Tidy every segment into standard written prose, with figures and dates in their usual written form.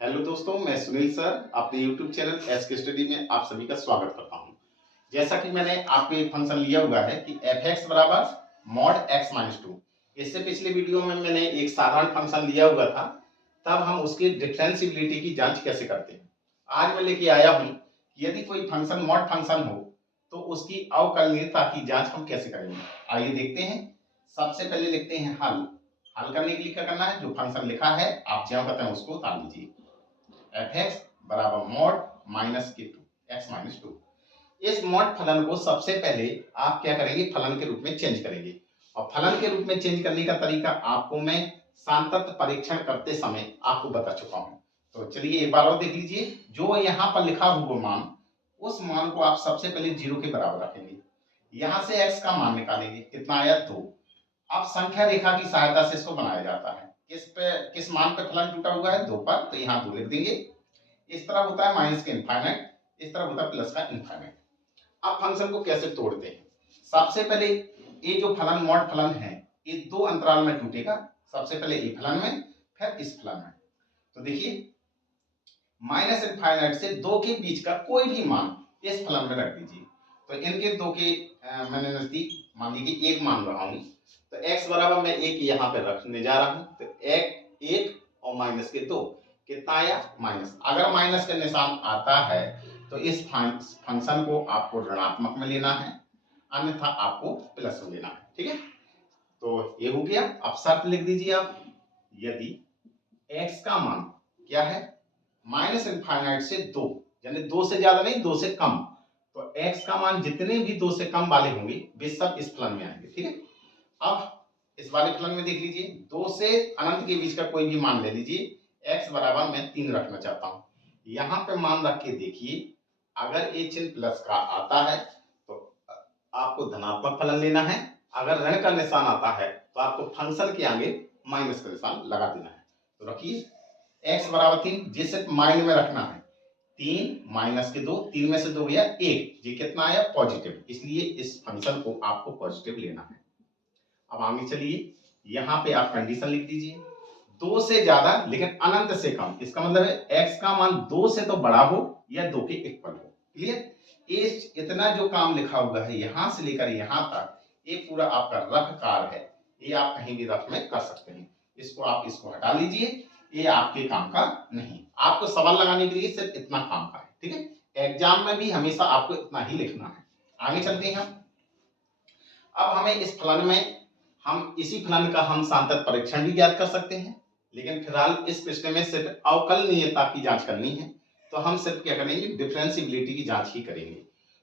Hello दोस्तों, मैं Sunil sir अपने YouTube चैनल एस के स्टडी में आप सभी का स्वागत करता हूं। जैसा कि मैंने आपको एक फंक्शन लिया हुआ है कि एफ एक्स बराबर मॉड एक्स माइनस टू। इससे पिछले वीडियो में मैंने एक साधारण फंक्शन लिया हुआ था, तब हम उसकी डिफरेंशिएबिलिटी की जांच कैसे करते हैं। आज मैं लेके आया हूं कि यदि कोई फंक्शन मॉड फंक्शन हो तो उसकी अवकलनीयता की जांच हम कैसे करेंगे। आइए देखते हैं। सबसे पहले लिखते हैं हल। हल करने के लिए क्या करना है, जो फंक्शन लिखा है आप ज्यों कहते हैं उसको उतार लीजिए। एफ एक्स बराबर मॉड माइनस के टू एक्स माइनस टू। इस मॉड फलन को सबसे पहले आप क्या करेंगे, फलन के रूप में चेंज करेंगे। और फलन के रूप में चेंज करने का तरीका आपको मैं सांतत्य परीक्षण करते समय आपको बता चुका हूं। तो चलिए एक बार और देख लीजिए। जो यहाँ पर लिखा हुआ मान, उस मान को आप सबसे पहले 0 के बराबर रखेंगे। यहां से x का मान निकालेंगे, कितना आया 2। अब संख्या रेखा की सहायता से इसको बनाया जाता है। किस मान पे फलन टूटा हुआ है, 2 पर, तो यहाँ 2 लिख देंगे। इस तरफ होता है माइनस का इनफाइनाइट, इस तरफ होता है प्लस का इनफाइनाइट। अब फंक्शन को कैसे तोड़ते हैं। सबसे पहले ये जो फलन मॉड फलन है ये दो अंतराल में टूटेगा। सबसे पहले ये फलन में, फिर इस फलन में। तो देखिए, माइनस इनफाइनाइट से 2 के बीच का कोई भी मान इस फलन में रख दीजिए। तो इनके 2 के मैंने नजदीक मान लीजिए एक मान रहा हूं, तो x बराबर मैं एक यहाँ पे रखने जा रहा हूं। तो एक और माइनस के 2, कितना आया माइनस। अगर माइनस का निशान आता है तो इस फंक्शन को आपको ऋणात्मक में लेना है, अन्यथा आपको प्लस में लेना है। ठीक है, तो ये हो गया। अब शर्त लिख दीजिए आप। यदि x का मान क्या है, माइनस इनफाइनाइट से 2, यानी 2 से ज्यादा नहीं 2 से कम, तो x का मान जितने भी 2 से कम वाले होंगे वे सब इस फलन में आएंगे। ठीक है, अब इस वाले फलन में देख लीजिए, 2 से अनंत के बीच का कोई भी मान ले लीजिए। x बराबर मैं 3 रखना चाहता हूं। यहां पे मान रख के देखिए, अगर ये चिन्ह प्लस का आता है तो आपको धनात्मक फलन लेना है। अगर ऋण का निशान आता है तो आपको फंक्शन के आगे माइनस का निशान लगा देना है। तो रखिए x बराबर 3, जिसे माइंड में रखना है। 3 माइनस के 2, 3 में से 2 गया 1, ये कितना आया पॉजिटिव, इसलिए इस फंक्शन को आपको पॉजिटिव लेना है। अब आगे चलिए, यहाँ पे आप कंडीशन लिख दीजिए, 2 से ज्यादा लेकिन अनंत से कम। इसका मतलब है x का मान 2 से तो बड़ा हो या 2 के इक्वल हो। क्लियर, इस इतना जो काम लिखा हुआ है यहां से लेकर यहां तक, ये पूरा आपका रफ कार्य है। ये आप कहीं भी रफ में कर सकते हैं। इसको हटा लीजिए, ये आपके काम का नहीं। आपको सवाल लगाने के लिए सिर्फ इतना काम का है। ठीक है, एग्जाम में भी हमेशा आपको इतना ही लिखना है। आगे चलते हैं। अब हमें इस फलन में, हम इसी फलन का हम सांतत्य परीक्षण भी ज्ञात कर सकते हैं, लेकिन फिलहाल इस प्रश्न में सिर्फ अवकलनीयता की जांच करनी है। तो हम सिर्फ क्या करेंगे, डिफरेंशिएबिलिटी की जांच ही करेंगे।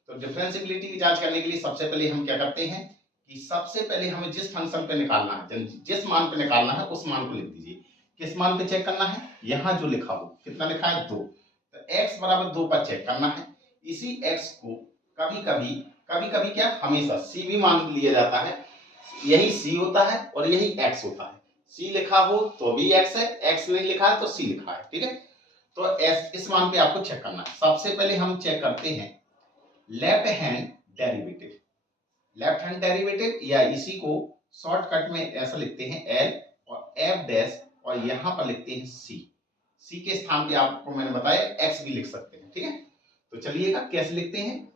तो डिफरेंशिएबिलिटी की जांच करने के लिए सबसे पहले हम क्या करते हैं कि सबसे पहले हमें जिस फंक्शन पे निकालना है, जिस मान पे निकालना है उस मान को लिख दीजिए। किस मान पे चेक करना है, यहाँ जो लिखा हो, कितना लिखा है 2, तो x बराबर 2 पर चेक करना है। इसी x को कभी कभी क्या, हमेशा c भी मान लिया जाता है। यही c होता है और यही x होता है। c लिखा हो तो भी x है, x नहीं लिखा है तो c लिखा है। ठीक है, तो इस मान पे आपको चेक करना है। सबसे पहले हम चेक करते हैं left hand derivative. Left hand derivative, या इसी को शॉर्टकट में ऐसा लिखते हैं l और f डैश, और यहां पर लिखते हैं c के स्थान पे आपको मैंने बताया x भी लिख सकते हैं। ठीक है, तो चलिएगा कैसे लिखते हैं।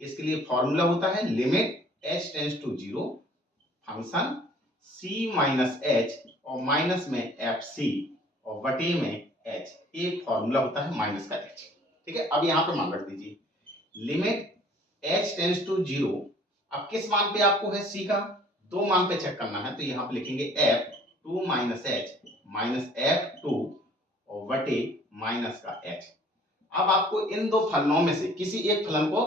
इसके लिए फॉर्मूला होता है limit h tends to 0, function c minus h, और माइनस में fc और बटे में h। ये फॉर्मूला होता है माइनस का h। ठीक है, अब यहाँ पे मान रख दीजिए लिमिट h टेंड्स टू 0। अब किस मान पे आपको है c का, 2 मान पे चेक करना है, तो यहाँ पे लिखेंगे f 2 minus h minus f2 और बटे माइनस का h। अब आपको इन दो फलनों में से किसी एक फलन को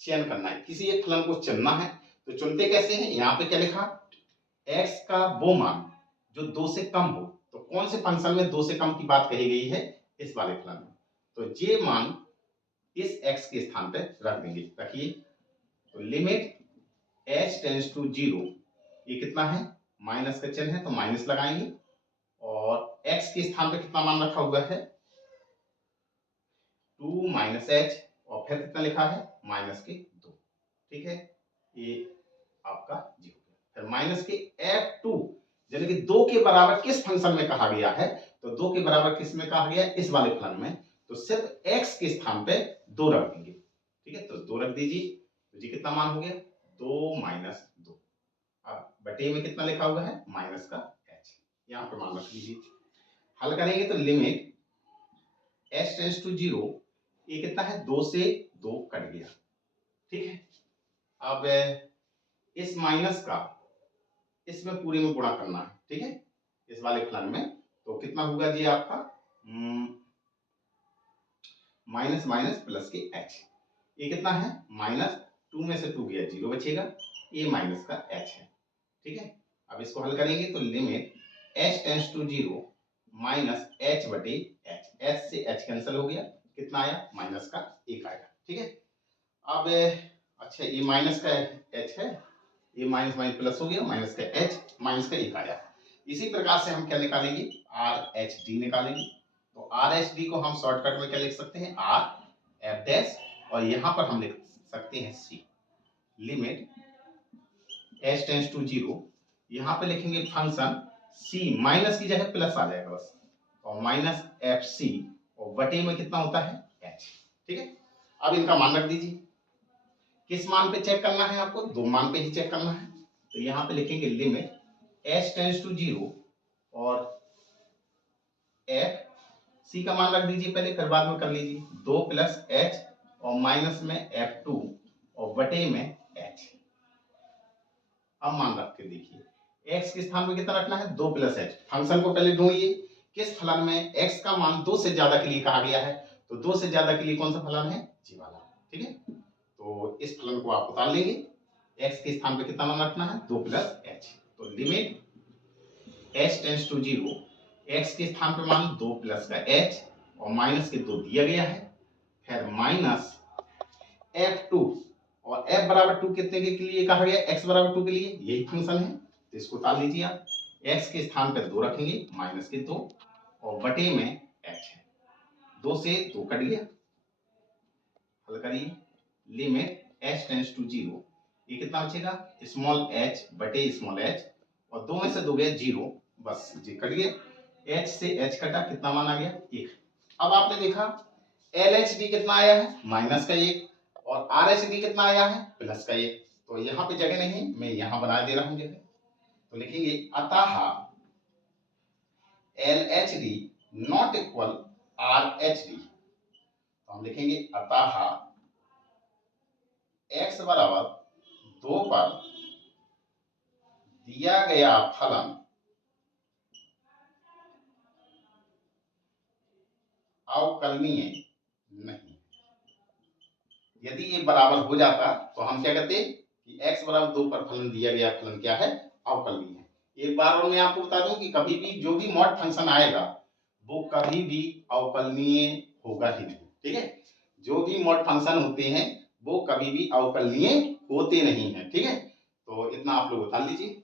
चयन करना है, किसी एक फलन को चुनना है। तो चुनते कैसे हैं, यहाँ पे क्या लिखा, x का वो मान जो 2 से कम हो। तो कौन से फंक्शन में 2 से कम की बात कही गई है, इस वाले फलन में। तो ये मान इस x के स्थान पे रख देंगे। रखिए, तो लिमिट h टेंड्स टू 0, ये कितना है माइनस का चिन्ह है तो माइनस लगाएंगे, और x के स्थान पे कितना मान रखा हुआ है 2 माइनस h, और फिर कितना लिखा है माइनस के 2। ठीक है, ये आपका जी हो गया। फिर माइनस के f2, यानी कि 2 के बराबर किस फंक्शन में कहा गया है, तो 2 के बराबर किस में कहा गया, इस वाले फलन में, तो सिर्फ x के स्थान पे 2 रख देंगे। ठीक है, तो 2 रख दीजिए, तो जी कितना मान हो गया, 2 माइनस 2। अब बटे में कितना लिखा हुआ है, माइनस का h, यहाँ पे मान रख लीजिए। हल करेंगे तो लिमिट h टेंड्स टू 0, ये कितना है, 2 से 2 कट गया। ठीक है, अब इस माइनस का इसमें पूरे में गुणा करना है। ठीक है, इस वाले फलन में, तो कितना होगा जी आपका, माइनस माइनस प्लस के h, ये कितना है, माइनस 2 में से 2 गया 0 बचेगा, ये माइनस का h है। ठीक है, अब इसको हल करेंगे तो limit h tends to 0 minus h बटे h, h से h कैंसिल हो गया, कितना आया, माइनस का 1 आएगा। ठीक है, अब अच्छा ये माइनस का h है, ये माइनस माइनस प्लस हो गया, माइनस का h, माइनस का 1 आया। इसी प्रकार से हम क्या निकालेंगे, RHD निकालेंगे। तो RHD को हम शॉर्टकट में क्या लिख सकते हैं, R F डैश, और यहाँ पर हम लिख सकते हैं C। Limit h tends to 0, यहाँ पे लिखेंगे फंक्शन C, माइनस की जगह प्लस आ जाएगा बस, और माइनस FC, और बटे में कितना होता है, h। ठीक है, अब इनका मान रख दीजिए। किस मान पे चेक करना है आपको, 2 मान पे ही चेक करना है। तो यहाँ पे लिखेंगे लिमिट h टेंड्स टू 0 और f, c का मान रख दीजिए पहले, फिर बाद में कर लीजिए, 2 प्लस h और माइनस में f2 और बटे में h। अब मान रख के देखिए, x के स्थान पे कितना रखना है, 2 प्लस h। फंक्शन को पहले ढूंढिए, किस फलन में x का मान 2 से ज्यादा के लिए कहा गया है, तो 2 से ज्यादा के लिए कौन सा फलन है, जी वाला। ठीक है, तो इस फलन को आप उतार लेंगे, x के स्थान पे कितना मान रखना है, 2 प्लस h। तो limit h tends to 0, x के स्थान पे मान 2 प्लस का h और माइनस के 2 दिया गया है, फिर माइनस f2 और f बराबर 2 कितने के लिए कहा गया, x बराबर 2 के लिए, यही फंक्शन है। तो इसको उतार लीजिए आप, x के स्थान पे 2 रखेंगे, माइनस के 2 और बटे में h है, 2 से 2 कट गया। हल करिए, लिमिट h टेंड्स टू 0, ये कितना बचेगा, स्मॉल h बटे स्मॉल h, और 2 में से 2 गया 0, बस जी कट गया, h से h कटा, कितना मान आ गया, 1। अब आपने देखा LHD कितना आया है, माइनस का 1, और RHD कितना आया है, प्लस का 1। तो यहाँ पे जगह नहीं, मैं यहाँ बना दे रहा हूँ जगह। तो लिखेंगे अतः LHD नॉट इक्वल RHD। तो हम लिखेंगे अतः x बराबर 2 पर दिया गया फलन अवकलनीय नहीं। यदि ये बराबर हो जाता तो हम क्या कहते कि x बराबर 2 पर फलन दिया गया फलन क्या है, अवकलनीय है। एक बार और मैं आपको बता दूं कि कभी भी जो भी मॉड फंक्शन आएगा वो कभी भी अवकलनीय होगा ही नहीं। ठीक है, जो भी मॉड फंक्शन होते हैं वो कभी भी अवकलनीय होते नहीं है। ठीक है, तो इतना आप लोग बता लीजिए।